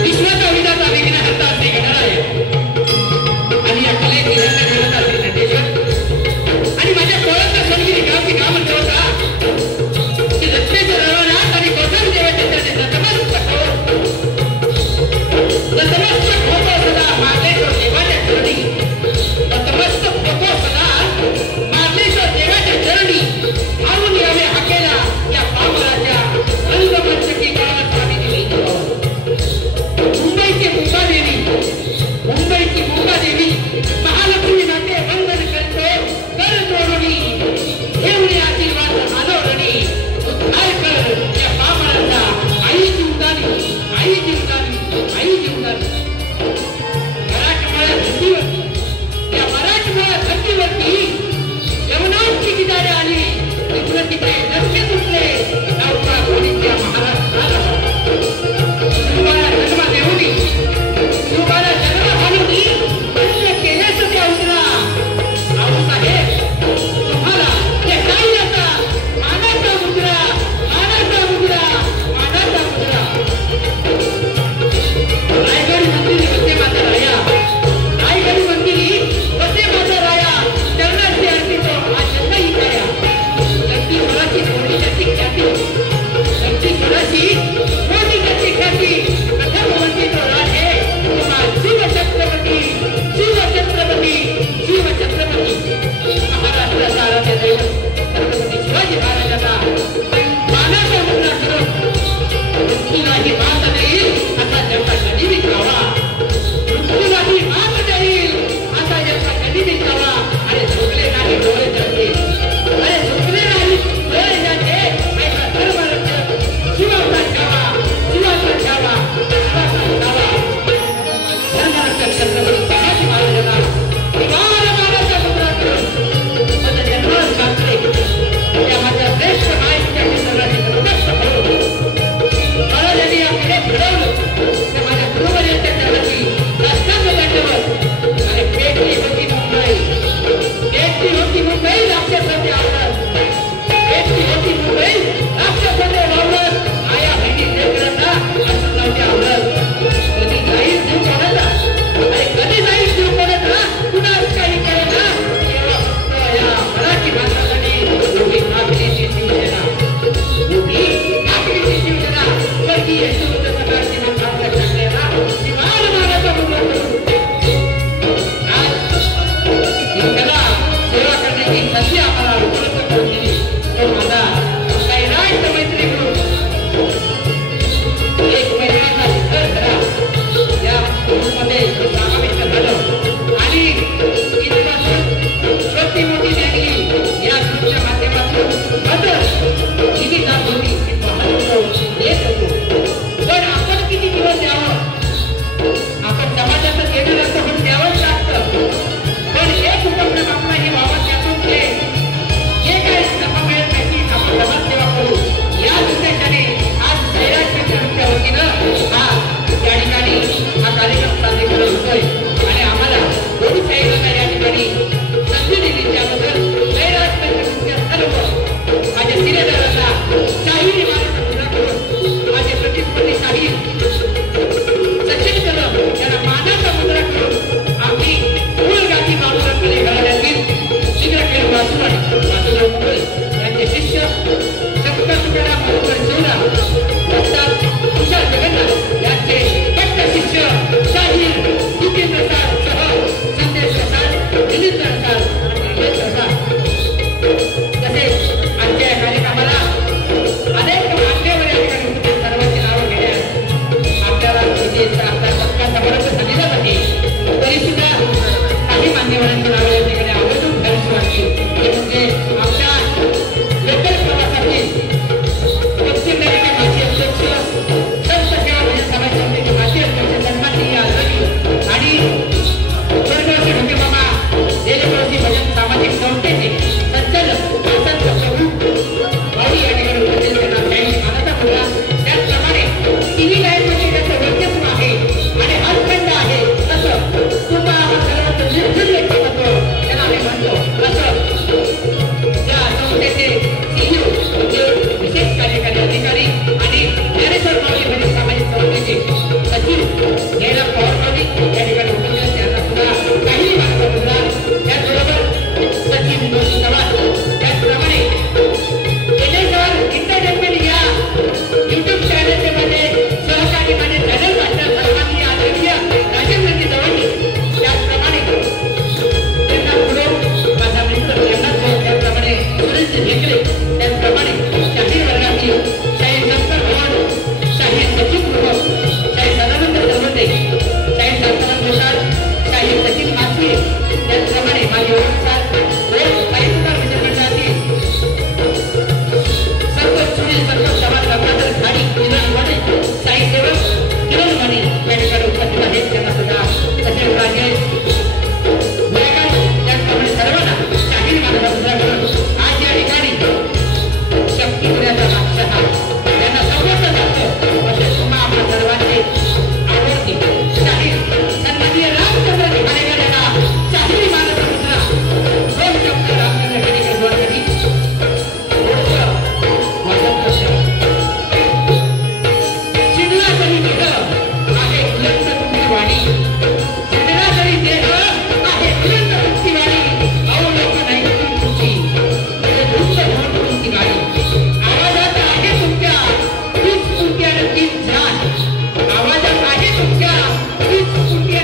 विश्वाचा विधाता विघ्नहर्ता श्री गणराय आणि या कलेची रंगधरता श्री नटेश्वर आणि माझ्या कोळंबा सोनगिरी गावची गामन देवता श्री लक्ष्मीचे रवनाथ आणि गौतम देवाच्या चरणी नतमस्तक होतो सदा मार्लेश्वर देवाच्या चरणी नतमस्तक होतो सदा मार्लेश्वर देवाच्या चरणी आणून यावे हाकेला या पामराच्या रंगमंचकी गावात स्वामीनी मुंबईची मुंबादेवी महालक्ष्मी नाते वंदन करतो कर जोडणी घेऊन आशीर्वाद आलोरणी उद्धार कर या पामराचा आई जीवदानी आई जीवदानी आई जीवदानी मराठमोळ्या धर्तीवरती या मराठमोळ्या धर्तीवरती यमुनांची किनारे आली तिथून तिथे रस्ते सुटले गावचा कोणीच्या महाराष्ट्राला शिवबाला जन्म देऊनी शिवबाला जन्म घालूनी प्रश्न केल्याचं त्या उतरा आऊसाहेब तुम्हाला ते काही आता मानाचा मुद्रा मानाचा मुद्रा मानाचा मुद्रा रायगड मुंग्या, वीस मुंग्या.